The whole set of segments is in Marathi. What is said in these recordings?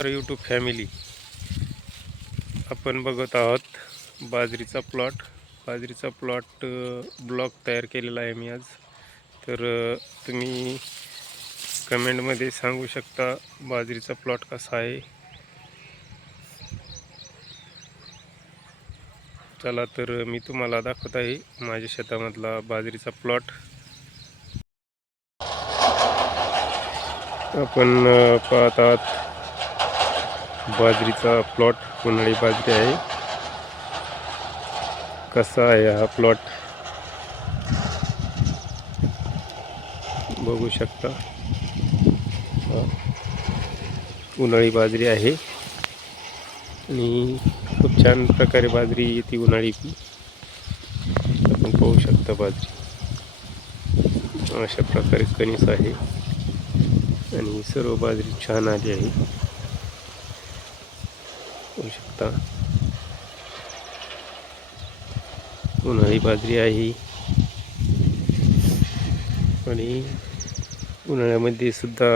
यूट्यूब फॅमिली, आपण बघत आहोत बाजरीचा प्लॉट ब्लॉग तयार केलेला आहे मी आज. तर तुम्ही कमेंटमध्ये सांगू शकता बाजरीचा प्लॉट कसा आहे. चला तर मी तुम्हाला दाखवत आहे माझ्या शेतामधला बाजरीचा प्लॉट. आपण पाहत आहात बाजरीचा प्लॉट, उन्हाळी बाजरी आहे. कसा आहे हा प्लॉट बघू शकता. उन्हाळी बाजरी आहे आणि खूप छान प्रकारे बाजरी ती उन्हाळी आपण पाहू शकता. बाजरी अशा प्रकारे कणीस आहे आणि सर्व बाजरी छान आली आहे, पाहू शकता. उन्हाळी बाजरी आहे आणि उन्हाळ्यामध्ये सुद्धा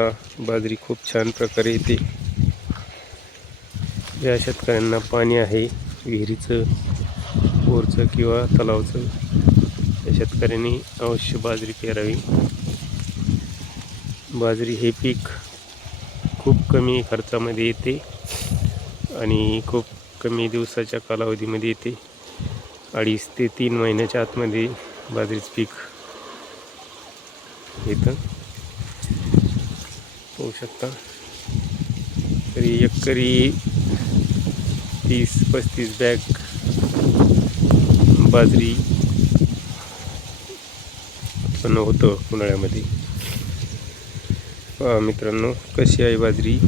बाजरी खूप छान प्रकारे येते. ज्या शेतकऱ्यांना पाणी आहे, विहिरीचं, बोरचं किंवा तलावचं, त्या शेतकऱ्यांनी अवश्य बाजरी पेरावी. बाजरी हे पीक खूप कमी खर्चामध्ये येते आणि खूप कमी दिवसाच्या कालावधीमध्ये येते. 2.5 ते 3 महिन्याच्या आतमध्ये बाजरीचं पीक येतं, पाहू शकता. तरी एकरी 30-35 बॅग बाजरी उत्पन्न होतं उन्हाळ्यामध्ये. पहा मित्रांनो, कशी आहे बाजरी.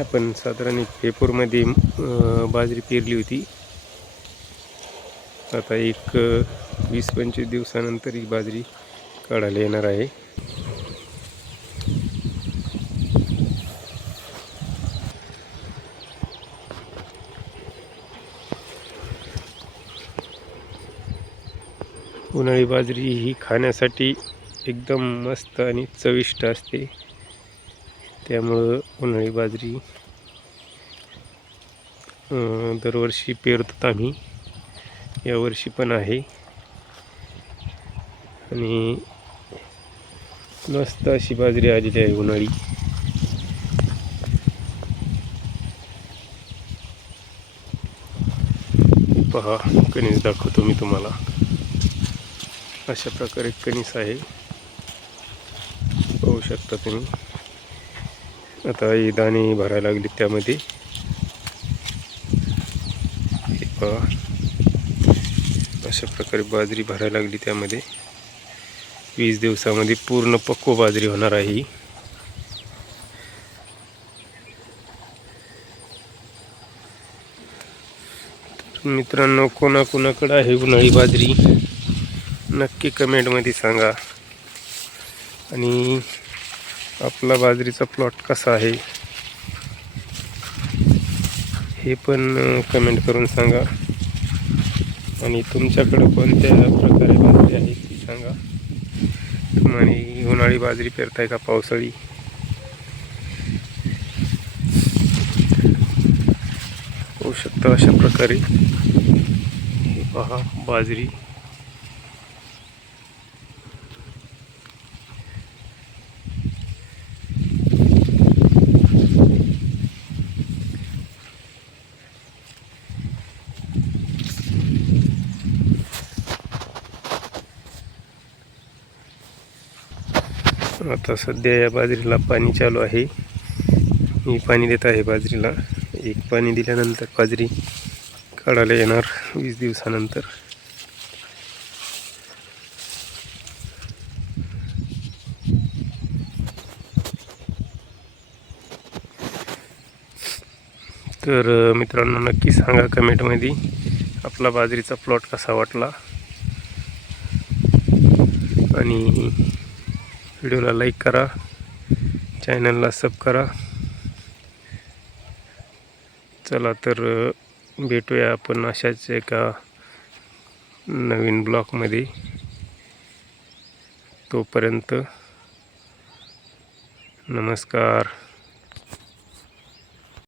आपण साधारण 1 फेब्रुवारीमध्ये बाजरी पेरली होती. आता 20-25 दिवसानंतर ही बाजरी काढायला येणार आहे. उन्हाळी बाजरी ही खाण्यासाठी एकदम मस्त आणि चविष्ट असते. त्यामुळं उन्हाळी बाजरी दरवर्षी पेरतो आम्ही. यावर्षी पण आहे आणि मस्त अशी बाजरी आलेली आहे उन्हाळी. पहा, कणीस दाखवतो मी तुम्हाला. अशा प्रकारे कणीस आहे, पाहू शकता तुम्ही. आता ही दाणे भरायला लागली त्यामध्ये. पहा, अशा प्रकारे बाजरी भरायला लागली त्यामध्ये. 20 दिवसामध्ये पूर्ण पक्व बाजरी होणार आहे. मित्रांनो, कोणाकोणाकडे आहे उन्हाळी बाजरी नक्की कमेंटमध्ये सांगा. आणि आपला बाजरीचा प्लॉट कसा आहे हे पण कमेंट करून सांगा. आणि तुमच्याकडे कोणत्या प्रकारे बाजरी आहे ती सांगा. तुम्ही उन्हाळी बाजरी पेरताय का पावसाळी? होऊ शकतं अशा प्रकारे. हे पहा बाजरी. आता सध्या या बाजरीला पाणी चालू आहे. मी पाणी देत आहे बाजरीला. एक पाणी दिल्यानंतर बाजरी काढायला येणार 20 दिवसानंतर. तर मित्रांनो, नक्की सांगा कमेंटमध्ये आपला बाजरीचा प्लॉट कसा वाटला. आणि व्हिडिओला लाईक करा, चॅनलला सब करा. चला तर भेटूया आपण अशाच एका नवीन ब्लॉगमध्ये. तोपर्यंत नमस्कार.